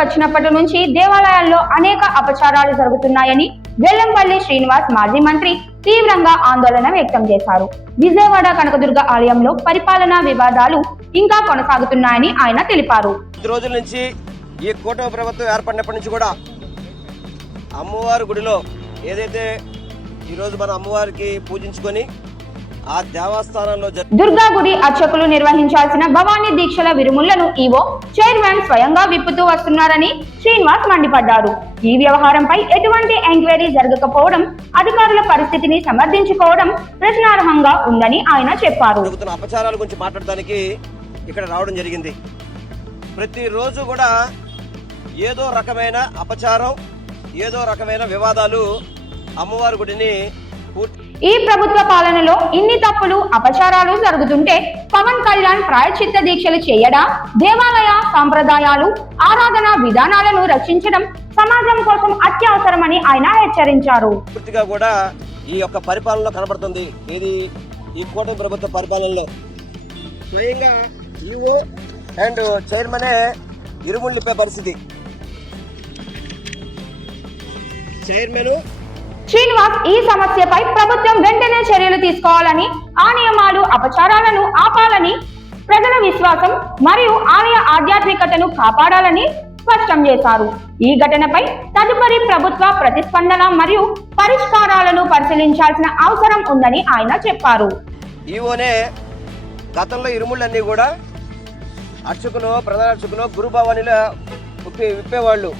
వచ్చినప్పటి నుంచి దేవాలయాల్లో అనేక అపచారాలు జరుగుతున్నాయని వెల్లంపల్లి శ్రీనివాస్ మాజీ మంత్రి తీవ్రంగా ఆందోళన వ్యక్తం చేశారు. విజయవాడ కనకదుర్గ ఆలయంలో పరిపాలనా వివాదాలు ఇంకా కొనసాగుతున్నాయని ఆయన తెలిపారు. రోజుల నుంచి ఈ కూటమి ప్రభుత్వం ఏర్పడినప్పటి నుంచి కూడా అమ్మవారి గుడిలో ఏదైతే ఈరోజు మన అమ్మవారికి పూజించుకొని ఆ దేవస్థానంలో దుర్గా గుడి అర్చకులు నిర్వహించాల్సిన భవానీ దీక్షల విరుములను ఈవో చైర్మన్ స్వయంగా విప్పుతూ వస్తున్నారని శ్రీనివాస్ మండిపడ్డారు. ఈ వ్యవహారంపై ఎటువంటి ఎంక్వైరీ జరగకపోవడం, అధికారుల పరిస్థితిని సమర్థించుకోవడం ప్రశ్నార్హంగా ఉందని ఆయన చెప్పారు. అపచారాల గురించి మాట్లాడడానికి ఇక్కడ రావడం జరిగింది. ప్రతిరోజు కూడా ఏదో రకమైన అపచారం, ఏదో రకమైన వివాదాలు అమ్మవారి గుడిని ఈ ప్రభుత్వ పాలనలో ఇన్ని తప్పులు, అపచారాలు జరుగుతుంటే పవన్ కళ్యాణ్ ప్రాయశ్చిత్త దీక్షలు చేయడా? దేవాలయ సాంప్రదాయాలు, ఆరాధన విధానాలను రక్షించడం సమాజం కోసం అత్యవసరమని ఆయన హెచ్చరించారు. పూర్తిగా కూడా ఈ యొక్క పరిపాలనలో కనబడుతుంది. ఇది ఈ కూటమి ప్రభుత్వ పరిపాలనలో స్వయంగా ఈవో అండ్ చైర్మనే ఇరుముళ్ళిపే పరిస్థితి. చైర్మన్ శ్రీనివాస్ ఈ సమస్యపై ప్రభుత్వం వెంటనే చర్యలు తీసుకోవాలని, ఆ నియమాలు, అపచారాలను ఆపాలని, ప్రజల విశ్వాసం మరియు ఆలయ ఆధ్యాత్మికతను కాపాడాలని స్పష్టం చేశారు. ఈ ఘటనపై తదుపరి ప్రభుత్వ ప్రతిస్పందన మరియు పరిష్కారాలను పరిశీలించాల్సిన అవసరం ఉందని ఆయన చెప్పారు. ఈవోనే గతంలో ఇరుముళ్ళన్నీ కూడా అర్చకులు, ప్రధాన అర్చకులు గురుభవానిలో విప్పేవాళ్ళు.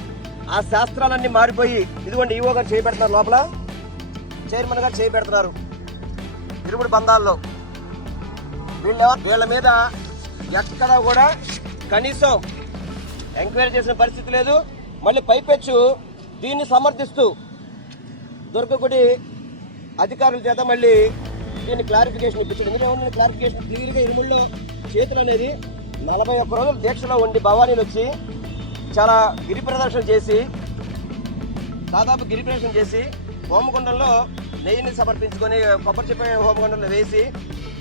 ఆ శాస్త్రాలన్నీ మారిపోయి ఇదిగోండి ఈవో గారు చేయబెడుతున్నారు, లోపల చైర్మన్ గారు చేయబెడుతున్నారు ఇరుముడి బంధాల్లో. వీళ్ళ మీద ఎక్కడ కూడా కనీసం ఎంక్వైరీ చేసిన పరిస్థితి లేదు. మళ్ళీ పైపెచ్చు దీన్ని సమర్థిస్తూ దుర్గగుడి అధికారుల చేత మళ్ళీ దీన్ని క్లారిఫికేషన్ ఇప్పించాడు. ఇందులో ఉన్న క్లారిఫికేషన్ క్లియర్గా ఇరుముల్లో చేతులు అనేది 41 రోజులు దీక్షలో ఉండి భవానీలు వచ్చి చాలా గిరి ప్రదర్శన చేసి, దాదాపు గిరి ప్రదర్శన చేసి హోమగుండంలో నెయ్యిని సమర్పించుకొని కొబ్బరి చెప్పే హోమగుండంలో వేసి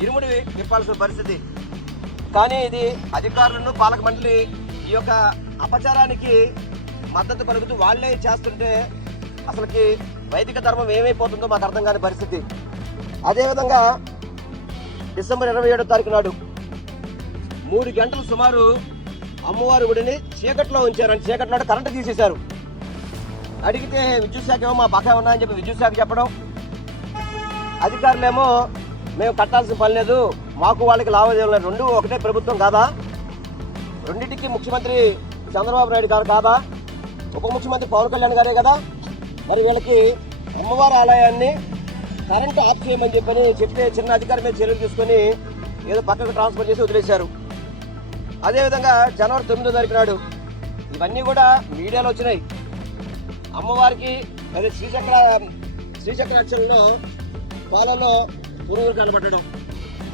ఇరుముడి విప్పాల్సిన పరిస్థితి. కానీ ఇది అధికారులను, పాలక మండలి ఈ యొక్క అపచారానికి మద్దతు పలుకుతూ వాళ్లే చేస్తుంటే అసలుకి వైదిక ధర్మం ఏమైపోతుందో మాకు అర్థం కాని పరిస్థితి. అదేవిధంగా డిసెంబర్ 27వ తారీఖు నాడు 3 గంటలు సుమారు అమ్మవారి గుడిని చీకట్లో ఉంచారని, చీకట్లో కరెంటు తీసేశారు. అడిగితే విద్యుత్ శాఖ ఏమో మా పక్క ఉన్నాయని చెప్పి విద్యుత్ శాఖ చెప్పడం, అధికారులేమో మేము కట్టాల్సిన పని లేదు, మాకు వాళ్ళకి లావాదేవీలు లేదు. రెండు ఒకటే ప్రభుత్వం కాదా? రెండింటికి ముఖ్యమంత్రి చంద్రబాబు నాయుడు గారు కాదా? ఉప ముఖ్యమంత్రి పవన్ కళ్యాణ్ గారే కదా? మరి వీళ్ళకి అమ్మవారి ఆలయాన్ని కరెంటు ఆఫ్ చేయమని చెప్తే చిన్న అధికారి మీద చర్యలు తీసుకొని ఏదో పక్కకు ట్రాన్స్ఫర్ చేసి వదిలేశారు. అదేవిధంగా జనవరి 9వ తారీఖు నాడు ఇవన్నీ కూడా మీడియాలో వచ్చినాయి. అమ్మవారికి అదే శ్రీచక్రార్చనలో పాలలో పురుగులు కనబడడం,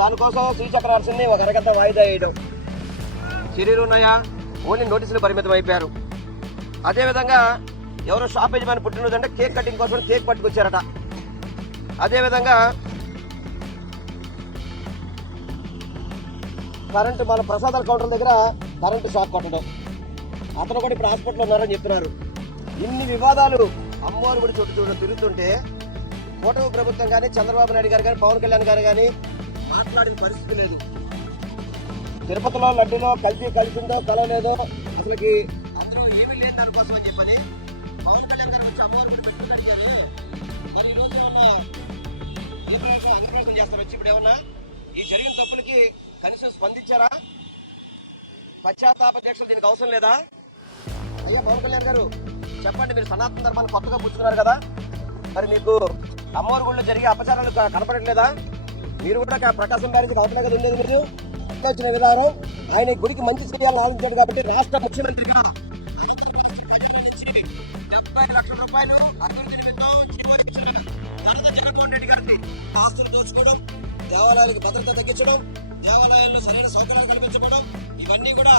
దానికోసం శ్రీచక్రార్చనని ఒక అరగంట వాయిదా వేయడం. చర్యలు ఉన్నాయా? ఓన్లీ నోటీసులు పరిమితం అయిపోయారు. అదేవిధంగా ఎవరో షాప్ యజమాని పుట్టినరోజంటే కేక్ కటింగ్ కోసం కేక్ పట్టుకొచ్చారట. అదేవిధంగా కరెంటు మన ప్రసాదాల కౌంటర్ దగ్గర కరెంటు షాక్ కొట్టడం, అతను కూడా ఇప్పుడు హాస్పిటల్లో ఉన్నారని చెప్తున్నారు. ఇన్ని వివాదాలు అమ్మవారి గుడి చుట్టూ తిరుగుతుంటే కూటమి ప్రభుత్వం కానీ, చంద్రబాబు నాయుడు గారు కానీ, పవన్ కళ్యాణ్ గారు కానీ మాట్లాడిన పరిస్థితి లేదు. తిరుపతిలో లడ్డూలో కలిసిందో కలవలేదో అసలుకి అందరూ ఏమీ లేదు దానికోసం అని చెప్పని పవన్ కళ్యాణ్ గారు వచ్చి అమ్మవారి గుడి పెట్టుకుంటారు కానీ మరి ఈ రోజు ఉన్న అనుప్రయోగం చేస్తారు. వచ్చి ఇప్పుడు ఏమన్నా ఈ జరిగిన తప్పులకి కనీసం స్పందించారా? పశ్చాత్తాప దీక్షలు దీనికి అవసరం లేదా? అయ్యా పవన్ కళ్యాణ్ గారు చెప్పండి, మీరు సనాతన ధర్మాన్ని కొత్తగా పుచ్చుకున్నారు కదా, మరి మీకు అమ్మవారి గుడిలో జరిగే అపచారాలు కనపడట్లేదా? మీరు కూడా ప్రకాశం బ్యారేజీకి అవటమే కదా ఉండేది. మీరు వచ్చిన విధానం ఆయన గుడికి మంచి చేయాలని ఆలోచించాడు కాబట్టి రాష్ట్ర ముఖ్యమంత్రిగా 70 లక్షల రూపాయలు అభివృద్ధి నిమిత్తం జగన్మోహన్ రెడ్డి గారిని ఆస్తులు దోచుకోవడం, దేవాలయాలకు భద్రత తగ్గించడం, దేవాలయాల్లో సరైన సౌకర్యాలు కల్పించడం, ఇవన్నీ కూడా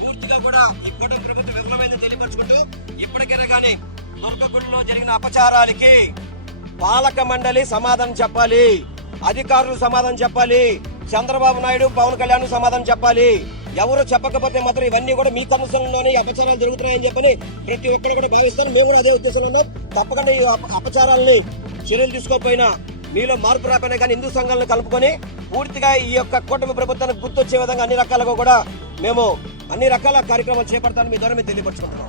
పూర్తిగా కూడా ఈ కూటమి ప్రభుత్వం విఫలమైందని తెలియపరుచుకుంటూ ఇప్పటికైనా కానీ దుర్గగుడిలో జరిగిన అపచారాలకి పాలక మండలి సమాధానం చెప్పాలి, అధికారులు సమాధానం చెప్పాలి, చంద్రబాబు నాయుడు, పవన్ కళ్యాణ్ సమాధానం చెప్పాలి. ఎవరు చెప్పకపోతే మాత్రం ఇవన్నీ కూడా మీ కనుసంలోనే అపచారాలు జరుగుతున్నాయని చెప్పని ప్రతి ఒక్కరు కూడా భావిస్తారు. మేము కూడా అదే ఉద్దేశంలో ఉన్నాం. తప్పకుండా ఈ అపచారాలని చర్యలు తీసుకోకపోయినా మీలో మార్పు రాకపోయినా కానీ హిందూ సంఘాలను కలుపుకొని పూర్తిగా ఈ యొక్క కూటమి ప్రభుత్వానికి గుర్తొచ్చే విధంగా అన్ని రకాలుగా కూడా మేము అన్ని రకాల కార్యక్రమాలు చేపడతామని మీ ద్వారా మేము తెలియపరుచుకుంటున్నాం.